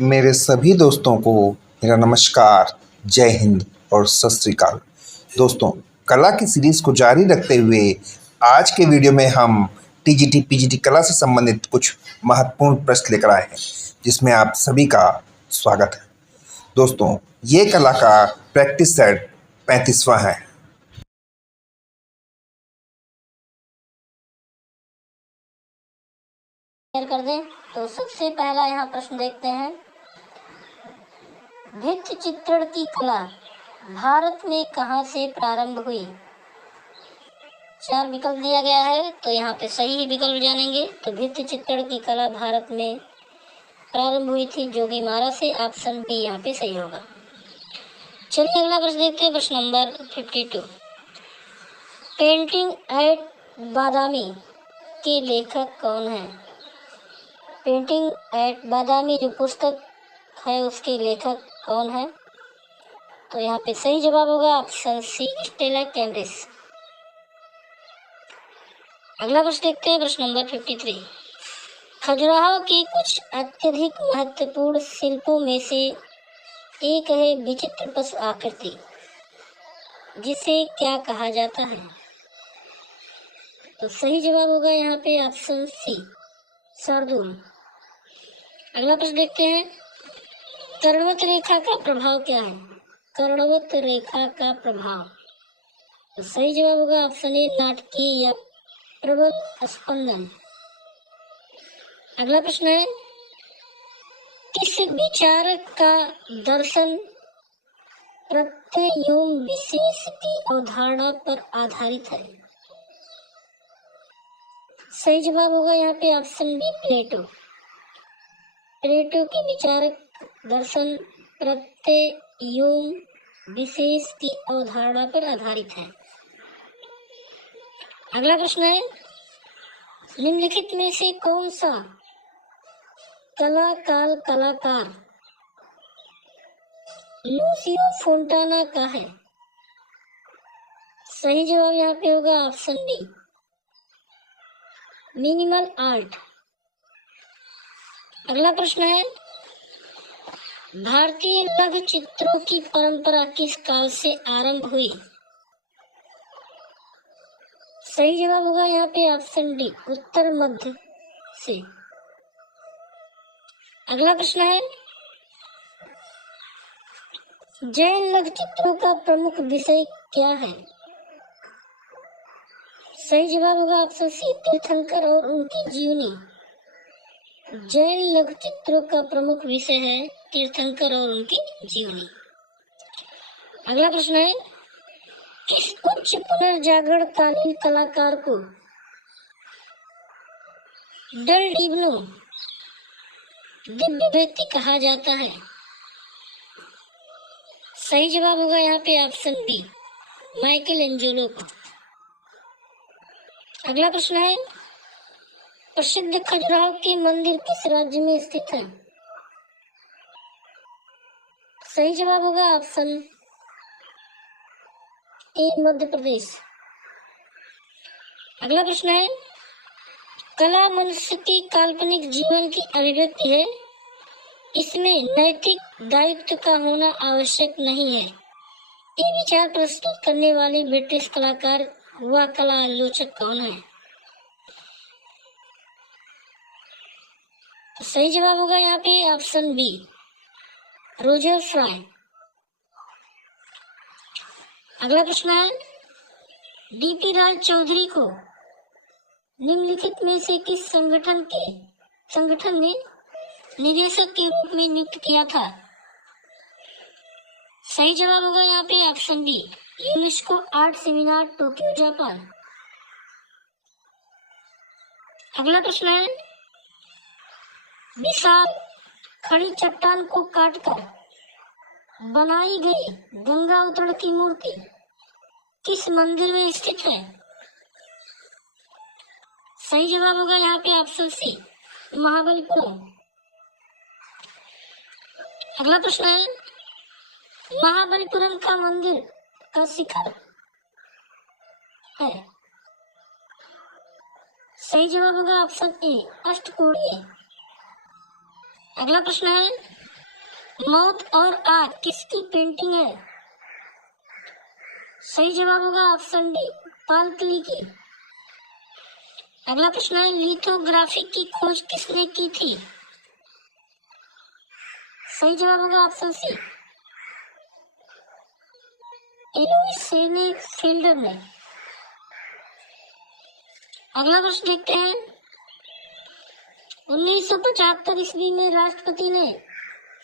मेरे सभी दोस्तों को मेरा नमस्कार, जय हिंद और सत श्री अकाल। दोस्तों, कला की सीरीज़ को जारी रखते हुए आज के वीडियो में हम टीजीटी पीजीटी कला से संबंधित कुछ महत्वपूर्ण प्रश्न लेकर आए हैं, जिसमें आप सभी का स्वागत है। दोस्तों, ये कला का प्रैक्टिस सेट 35वां है। कर दें तो सबसे पहला यहाँ प्रश्न देखते हैं। भित्ति चित्रण की कला भारत में कहाँ से प्रारंभ हुई? 4 विकल्प दिया गया है, तो यहाँ पे सही विकल्प जानेंगे। तो भित्ति चित्रण की कला भारत में प्रारंभ हुई थी जोगीमारा से। ऑप्शन बी यहाँ पे सही होगा। चलिए अगला प्रश्न देखते हैं, प्रश्न नंबर 52। पेंटिंग एट बादामी के लेखक कौन है? पेंटिंग एट बादामी जो पुस्तक है उसके लेखक कौन है? तो यहाँ पे सही जवाब होगा ऑप्शन सी, स्टेला कैम्ब्रिज। अगला प्रश्न देखते हैं, प्रश्न नंबर 53। खजुराहो की कुछ अत्यधिक महत्वपूर्ण शिल्पों में से एक है विचित्र पशु आकृति, जिसे क्या कहा जाता है? तो सही जवाब होगा यहाँ पे ऑप्शन सी, शार्दूल। अगला प्रश्न देखते हैं, कर्णवत रेखा का प्रभाव क्या है? कर्णवत रेखा का प्रभाव, तो सही जवाब होगा ऑप्शन ए, नाटकीय या प्रबल स्पंदन। अगला प्रश्न है, किस विचारक का दर्शन प्रत्यय एवं विशेष की अवधारणा पर आधारित है? सही जवाब होगा यहाँ पे ऑप्शन बी, प्लेटो। प्लेटो के विचारक दर्शन प्रत्यय एवं विशेष की अवधारणा पर आधारित है। अगला प्रश्न है, निम्नलिखित में से कौन सा कलाकार लूसियो फोंटाना का है? सही जवाब यहाँ पे होगा ऑप्शन बी, मिनिमल आर्ट। अगला प्रश्न है, भारतीय लघु चित्रों की परंपरा किस काल से आरंभ हुई? सही जवाब होगा यहाँ पे ऑप्शन डी, उत्तर मध्य से। अगला प्रश्न है, जैन लघु चित्रों का प्रमुख विषय क्या है? सही जवाब होगा ऑप्शन सी, तीर्थंकर और उनकी जीवनी। जैन लघु चित्रों का प्रमुख विषय है तीर्थंकर और उनकी जीवनी। अगला प्रश्न है, किस उच्च पुनर्जागरण कालीन कलाकार को डल डिग्नो दिव्य व्यक्ति कहा जाता है? सही जवाब होगा यहाँ पे ऑप्शन बी, माइकल एंजेलो को। अगला प्रश्न है, प्रसिद्ध खजुराहो के मंदिर किस राज्य में स्थित है? सही जवाब होगा ऑप्शन ए, मध्य प्रदेश। अगला प्रश्न है, कला मनुष्य की काल्पनिक जीवन की अभिव्यक्ति है, इसमें नैतिक दायित्व का होना आवश्यक नहीं है। ये विचार प्रस्तुत करने वाले ब्रिटिश कलाकार व कला आलोचक कौन है? तो सही जवाब होगा यहाँ पे ऑप्शन बी, रोजर फ्राई। अगला प्रश्न है, डीपी राज चौधरी को निम्नलिखित में से किस संगठन में निदेशक के रूप में नियुक्त किया था? सही जवाब होगा यहाँ पे option B, UNESCO art seminar, Tokyo, Japan. अगला प्रश्न है, विशाल खड़ी चट्टान को काटकर बनाई गई गंगा अवतरण की मूर्ति किस मंदिर में स्थित है? सही जवाब होगा यहाँ पे ऑप्शन सी, महाबलीपुरम। अगला प्रश्न है, महाबलीपुरम का मंदिर का शिखर है? सही जवाब होगा ऑप्शन ए, अष्टकोणीय। अगला प्रश्न है, मौत और आग किसकी पेंटिंग है? सही जवाब होगा ऑप्शन डी, पालकली की। अगला प्रश्न है, लिथोग्राफी की खोज किसने की थी? सही जवाब होगा ऑप्शन सी, एलोइस शेनेफेल्डर ने। अगला प्रश्न देखते हैं, 1975 ईस्वी में राष्ट्रपति ने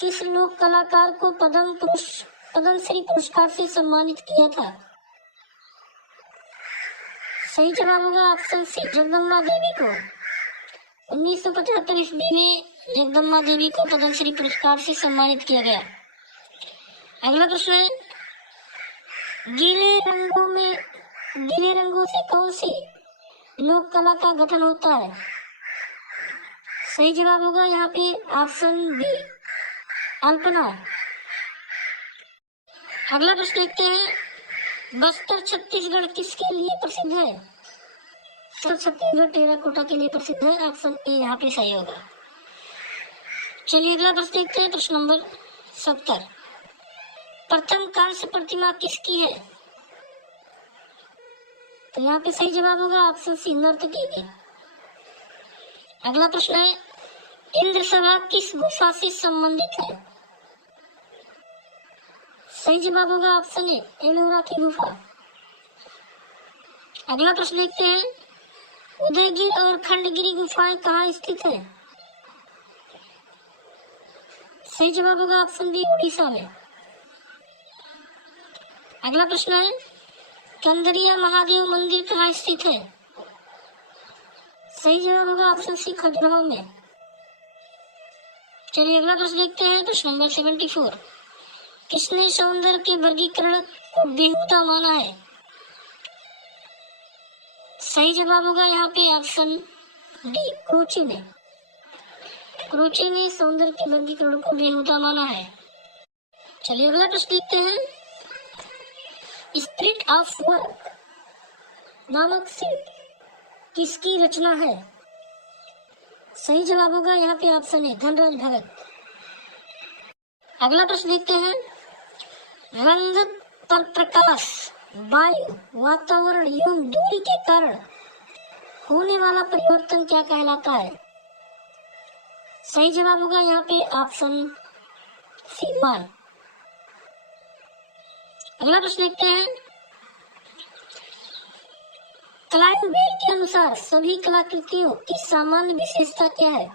किस लोक कलाकार को पद्मश्री पुरस्कार से सम्मानित किया था? सही जवाब होगा ऑप्शन सी, जगदम्बा देवी को। 1975 ईस्वी में जगदम्बा देवी को पद्मश्री पुरस्कार से सम्मानित किया गया। अगला प्रश्न है, गीले रंगों से कौन सी लोक कला का गठन होता है? सही जवाब होगा यहाँ पे ऑप्शन बी, अल्पना। अगला प्रश्न देखते हैं, बस्तर छत्तीसगढ़ किसके लिए प्रसिद्ध है? तो छत्तीसगढ़ टेराकोटा के लिए प्रसिद्ध है, ऑप्शन ए यहाँ पे सही होगा। चलिए अगला प्रश्न देखते हैं, प्रश्न नंबर 70। प्रथम कांस्य प्रतिमा किसकी है? तो यहाँ पे सही जवाब होगा ऑप्शन सी, नर्तकी की। अगला प्रश्न है, इंद्र सभा किस गुफा से संबंधित है? सही जवाब होगा ऑप्शन ए, एलोरा की गुफा। अगला प्रश्न देखते हैं, उदयगिरि और खंडगिरी गुफाएं कहाँ स्थित है? सही जवाब होगा ऑप्शन बी, उड़ीसा में। अगला प्रश्न है, कंदरिया महादेव मंदिर कहाँ स्थित है? सही जवाब होगा ऑप्शन सी, खजुराहो में। चलिए अगला प्रश्न देखते हैं, प्रश्न नंबर 74। किसने सौंदर्य के वर्गीकरण को बेहुदा माना है? सही जवाब होगा यहाँ पे ऑप्शन डी, क्रोचे ने। क्रोचे ने सौंदर्य के वर्गीकरण को बेहुदा माना है। चलिए अगला प्रश्न देखते हैं, स्पिरिट ऑफ वर्क नामक शिल्प किसकी रचना है? सही जवाब होगा यहाँ पे ऑप्शन है, धनराज भगत। अगला प्रश्न देखते हैं, रंगत पर प्रकाश, वायु, वातावरण एवं दूरी के कारण होने वाला परिवर्तन क्या कहलाता है? सही जवाब होगा यहाँ पे ऑप्शन सी, मान। अगला प्रश्न देखते हैं, क्लाइव बेल के अनुसार सभी कलाकृतियों की सामान्य विशेषता क्या है?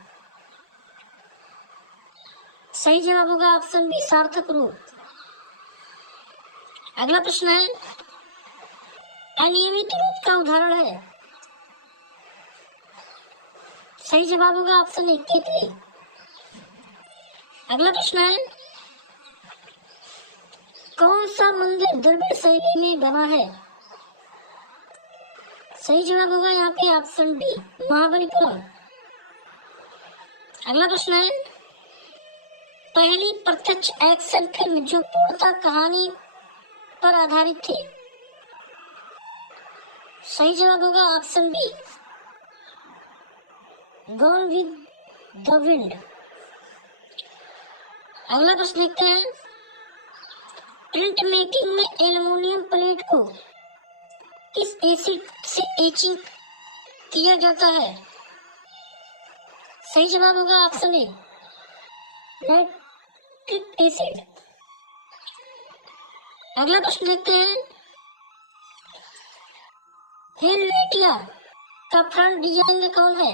सही जवाब होगा ऑप्शन बी, सार्थक रूप। अगला प्रश्न है, अनियमित रूप का उदाहरण है? सही जवाब होगा ऑप्शन ए, केतली। अगला प्रश्न है, कौन सा मंदिर द्रविड़ शैली में बना है? सही जवाब होगा यहाँ पे ऑप्शन बी, महाबलीपुरम। अगला प्रश्न है, पहली प्रत्यक्ष एक्शन फिल्म जो पूर्णतः कहानी पर आधारित थी? सही जवाब होगा option B, gone with the wind. अगला प्रश्न देखते हैं, प्रिंट मेकिंग में एल्युमिनियम प्लेट को किस एसिड से एचिंग किया जाता है? सही जवाब होगा ऑप्शन ए, नाइट्रिक एसिड। अगला प्रश्न देखते हैं, हेलवेटिया का फ्रंट डिजाइन कौन है?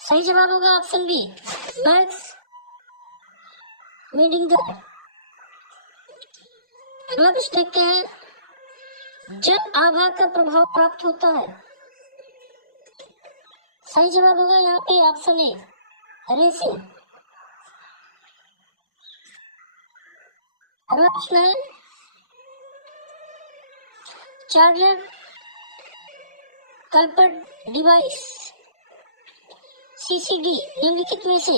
सही जवाब होगा ऑप्शन बी, मैक्स मेडिंगर। अगला प्रश्न देखते हैं, जब आभा का प्रभाव प्राप्त होता है? सही जवाब होगा यहाँ पे ऑप्शन ए, रेसिन। अगला प्रश्न है, चार्जर कल्पर्ट डिवाइस सीसीडी निम्नलिखित में से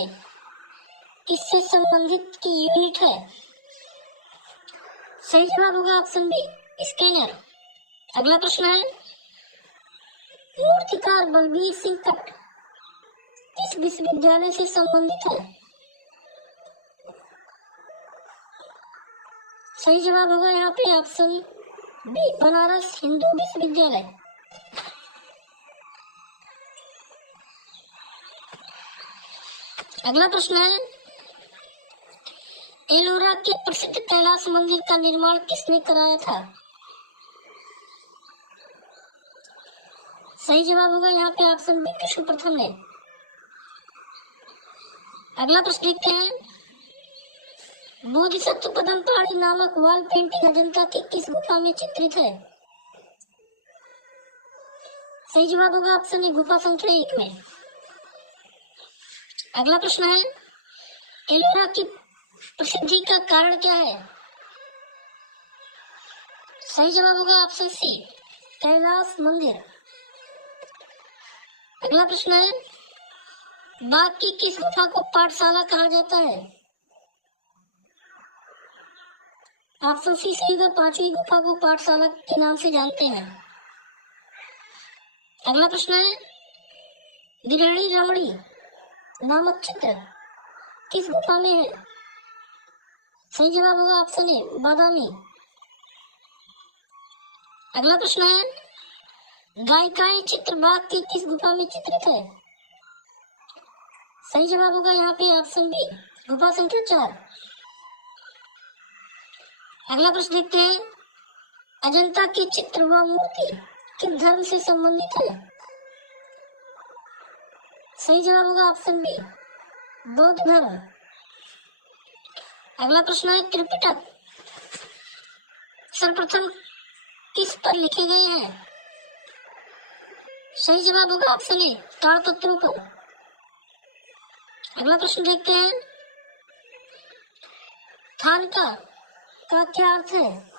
किससे संबंधित की यूनिट है? सही जवाब होगा ऑप्शन बी, स्कैनर। अगला प्रश्न है, मूर्तिकार बलबीर सिंह कट किस विश्वविद्यालय से संबंधित है? सही जवाब होगा यहाँ पे ऑप्शन बी, बनारस हिंदू विश्वविद्यालय। अगला प्रश्न है, एलोरा के प्रसिद्ध कैलाश मंदिर का निर्माण किसने कराया था? सही जवाब होगा यहाँ पे ऑप्शन बी, कृष्ण प्रथम ने। अगला प्रश्न देखते हैं, बोधिसत्व पद्मपाणि नामक वॉल पेंटिंग अजंता की किस गुफा में चित्रित है? सही जवाब होगा ऑप्शन ए, गुफा संख्या 1 में। अगला प्रश्न है, एलोरा की प्रसिद्धि का कारण क्या है? सही जवाब होगा ऑप्शन सी, कैलाश मंदिर। अगला प्रश्न है, बाघ की किस गुफा को पाठशाला कहा जाता है? ऑप्शन सी सही होगा, 5वीं गुफा को पाठशाला के नाम से जानते हैं। अगला प्रश्न है, बिरहणी रमणी नामक चित्र किस गुफा में है? सही जवाब होगा ऑप्शन ए, बादामी। अगला प्रश्न है, गायिकाएं चित्र बाघ की किस गुफा में चित्रित है? सही जवाब होगा यहाँ पे ऑप्शन बी, गुफा संख्या 4। अगला प्रश्न देखते हैं, अजंता की चित्र व मूर्ति किस धर्म से संबंधित है? सही जवाब होगा ऑप्शन बी, बौद्ध धर्म। अगला प्रश्न है, त्रिपिटक सर्वप्रथम किस पर लिखे गए हैं? सही जवाब होगा ऑप्शन ए, ताड़पत्रों पर। अगला प्रश्न देखते हैं, थानका का क्या अर्थ है?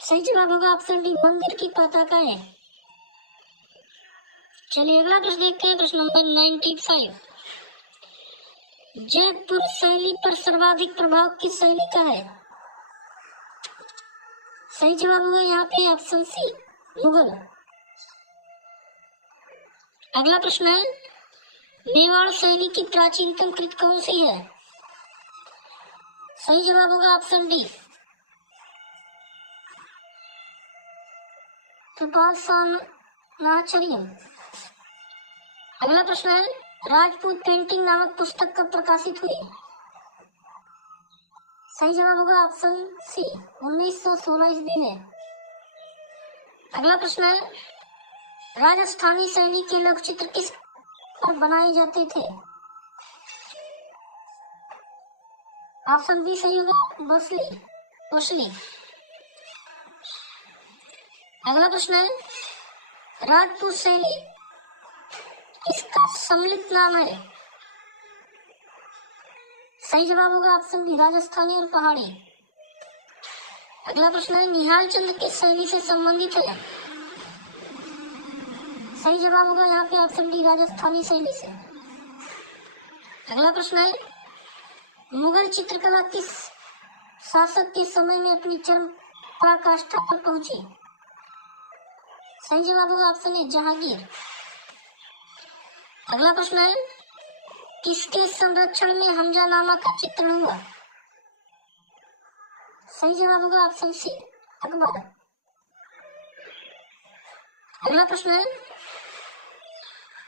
सही जवाब होगा ऑप्शन डी, मंदिर की पताकाएं। चलिए अगला प्रश्न देखते हैं, प्रश्न नंबर 95। जयपुर शैली पर सर्वाधिक प्रभाव किस शैली का है? सही जवाब होगा यहाँ पे ऑप्शन सी, मुगल। अगला प्रश्न है, मेवाड़ शैली की प्राचीनतम कृति कौन सी है? सही जवाब होगा ऑप्शन डी, कृपालसानाचर्यम। अगला प्रश्न है, राजपूत पेंटिंग नामक पुस्तक कब प्रकाशित हुई? सही जवाब होगा ऑप्शन सी, 1916 ईस्वी में। अगला प्रश्न है, राजस्थानी शैली के लघु चित्र किस पर बनाए जाते थे? ऑप्शन बी सही होगा, बोसली। अगला प्रश्न है, राजपूत शैली किसका सम्मिलित नाम है? सही जवाब होगा ऑप्शन बी, राजस्थानी और पहाड़ी। अगला प्रश्न है, निहाल चंद किस शैली से संबंधित है? सही जवाब होगा यहाँ पे ऑप्शन डी, राजस्थानी शैली से। अगला प्रश्न है, मुगल चित्रकला किस शासक के समय में अपनी चरम पराकाष्ठा पर पहुंची? सही जवाब होगा ऑप्शन ए, जहांगीर। अगला प्रश्न है, किसके संरक्षण में हमजानामा का चित्रण हुआ? सही जवाब होगा ऑप्शन सी, अकबर। अगला प्रश्न है,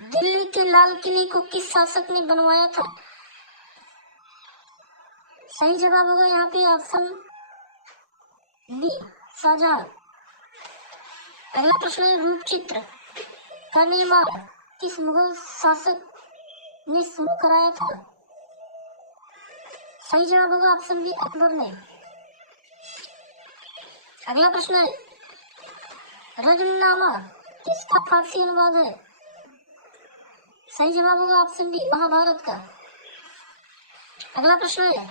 दिल्ली के लाल किले को किस शासक ने बनवाया था? सही जवाब होगा यहाँ पे ऑप्शन बी, शाहजहां। अगला प्रश्न है, रूप चित्र का निर्माण किस मुगल शासक ने शुरू कराया था? सही जवाब होगा ऑप्शन बी, अकबर ने। अगला प्रश्न है, रजनीनामा किसका फारसी अनुवाद है? सही जवाब होगा ऑप्शन बी, महाभारत का। अगला प्रश्न है,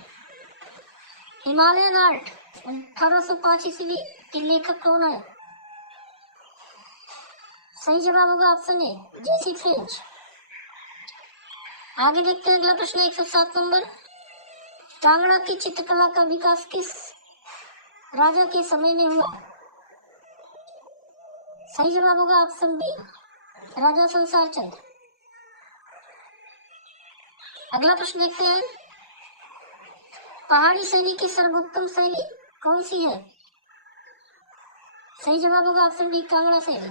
हिमालयन आर्ट 1805 ईस्वी के लेखक कौन है? सही जवाब होगा ऑप्शन ए, जेसी फ्रेंच। आगे देखते हैं अगला प्रश्न 107 नंबर, कांगड़ा की चित्रकला का विकास किस राजा के समय में हुआ? सही जवाब होगा ऑप्शन बी, राजा संसार चंद। अगला प्रश्न देखते हैं, पहाड़ी शैली की सर्वोत्तम शैली कौन सी है? सही जवाब होगा ऑप्शन डी, कांगड़ा शैली।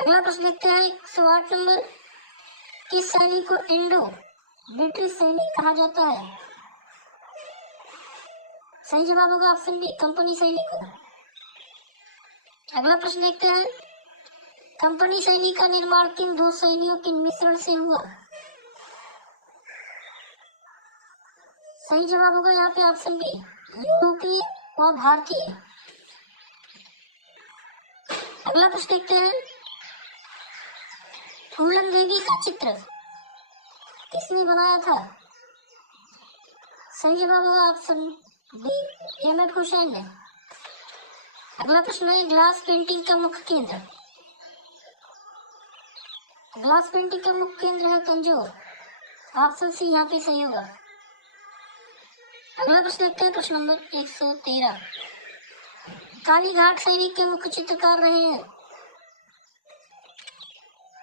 अगला प्रश्न देखते हैं 108 नंबर, किस शैली को इंडो ब्रिटिश शैली कहा जाता है? सही जवाब होगा ऑप्शन बी, कंपनी शैली को। अगला प्रश्न देखते हैं, कंपनी शैली का निर्माण किन दो शैलियों के मिश्रण से हुआ? सही जवाब होगा यहाँ पे ऑप्शन बी, यूरोपीय व भारतीय। अगला प्रश्न देखते हैं, फूलन देवी का चित्र किसने बनाया था? सही जवाब होगा option D, M F Husain ने। अगला प्रश्न है, ग्लास पेंटिंग का मुख्य केंद्र। ग्लास पेंटिंग का मुख्य केंद्र है तंजौर। ऑप्शन सी यहाँ पे सही होगा। अगला प्रश्न देखते हैं, प्रश्न नंबर 113, काली घाट शैली के मुख्य चित्रकार रहे हैं?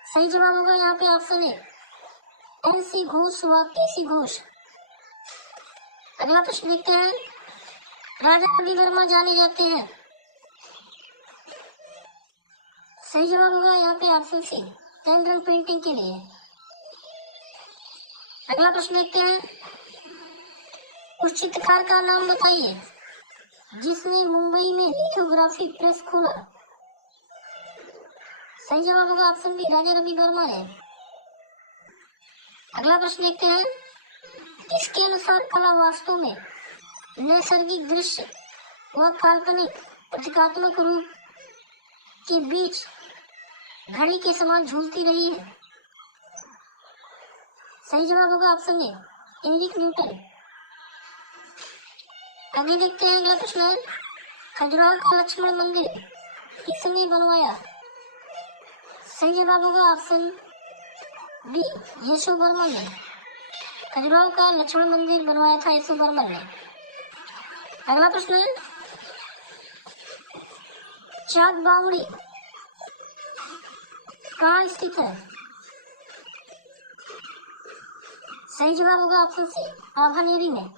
सही जवाब होगा यहाँ पे ऑप्शन ए, एन.सी. घोष व के.सी. घोष। अगला प्रश्न देखते हैं, राजा रवि वर्मा जाने जाते हैं? सही जवाब होगा यहाँ पे ऑप्शन सी, तेल रंग पेंटिंग के लिए। अगला प्रश्न देखते हैं, उस चित्रकार का नाम बताइए जिसने मुंबई में लिथोग्राफी प्रेस खोला? सही जवाब होगा ऑप्शन बी, राजा रवि वर्मा है। अगला प्रश्न देखते हैं, किसके अनुसार कला वास्तव में नैसर्गिक दृश्य व काल्पनिक प्रतीकात्मक रूप के बीच घड़ी के समान झूलती रही है? सही जवाब होगा ऑप्शन ए, एरिक न्यूटन। आगे देखते हैं, अगला प्रश्न है, खजुराहो का लक्ष्मण मंदिर किसने बनवाया? सही जवाब होगा ऑप्शन बी, यशो बर्मन ने। खजुराहो का लक्ष्मण मंदिर बनवाया था यशो बर्मन ने। अगला प्रश्न है, चांद बावड़ी कहाँ स्थित है? सही जवाब होगा ऑप्शन सी, आभानेरी में।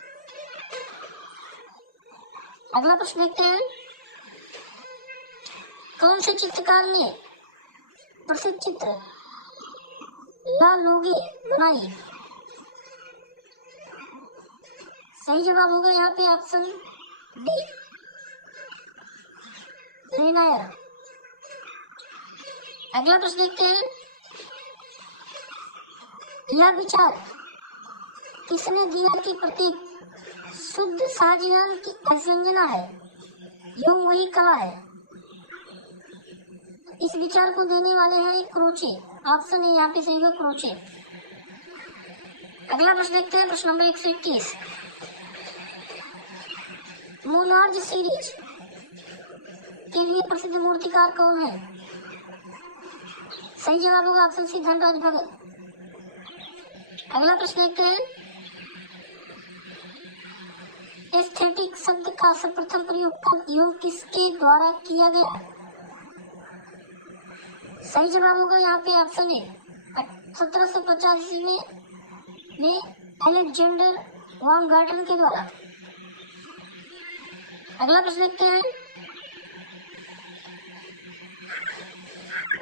अगला प्रश्न देखते हैं, कौन से चित्रकार ने प्रसिद्ध चित्र ला लोगी बनाई? सही जवाब होगा यहाँ पे ऑप्शन डी, रेनायर। अगला प्रश्न देखते हैं, यह विचार किसने दिया कि प्रतीक शुद्ध शाहजहां की अभिव्यंजना है, यूं वही कला है? इस विचार को देने वाले हैं क्रोचे। ऑप्शन है यहाँ पे सही होगा, क्रोचे। अगला प्रश्न देखते हैं, प्रश्न नंबर 121, मोनार्ज सीरीज के लिए प्रसिद्ध मूर्तिकार कौन है? सही जवाब होगा ऑप्शन सी, धनराज भगत। अगला प्रश्न देखते हैं, एस्थेटिक शब्द का सर्वप्रथम प्रयोग किसके द्वारा किया गया? सही जवाब होगा यहाँ पे ऑप्शन ए, 1785 में अलेक्जेंडर वान गार्डन के द्वारा। अगला प्रश्न देखते हैं,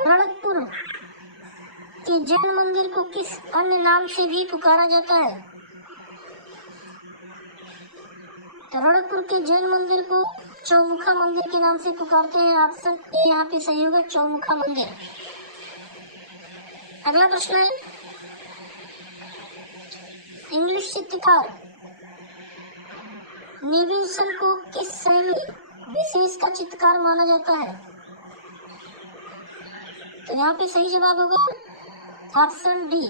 रणकपुर के जैन मंदिर को किस अन्य नाम से भी पुकारा जाता है? तो रणकपुर के जैन मंदिर को चौमुखा मंदिर के नाम से पुकारते हैं। ऑप्शन ए यहाँ पे सही होगा, चौमुखा मंदिर। अगला प्रश्न है, इंग्लिश चित्रकार नेविल्सन को किस शैली विशेष का चित्रकार माना जाता है? तो यहाँ पे सही जवाब होगा ऑप्शन डी,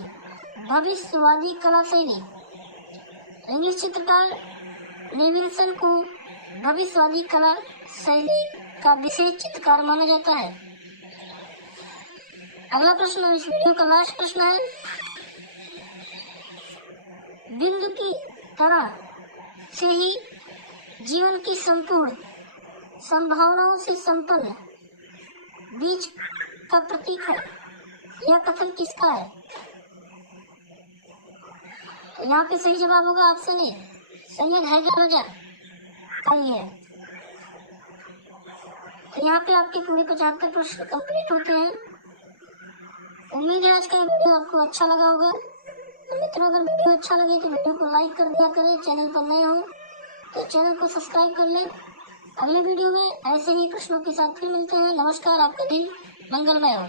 भविष्यवादी कला शैली। इंग्लिश चित्रकार नेविल्सन को भविष्यवादी कला शैली का विशेष चित्रकार माना जाता है। अगला प्रश्न, इस वीडियो का लास्ट प्रश्न है, बिंदु की तरह से ही जीवन की संपूर्ण संभावनाओं से संपन्न बीज का प्रतीक है, यह कथन किसका है? तो यहाँ पे सही जवाब होगा ऑप्शन ए, सैयद हैदर रजा। सही है। तो यहाँ पे आपके पूरे 75 प्रश्न कंप्लीट होते हैं। उम्मीद है आज का वीडियो आपको अच्छा लगा होगा। तो मित्रों, अगर वीडियो अच्छा लगे तो वीडियो को लाइक कर दिया करें। चैनल पर नए हो तो चैनल को सब्सक्राइब कर लें। अगले वीडियो में ऐसे ही प्रश्नों के साथ फिर मिलते हैं। नमस्कार, आपका दिन मंगलमय हो।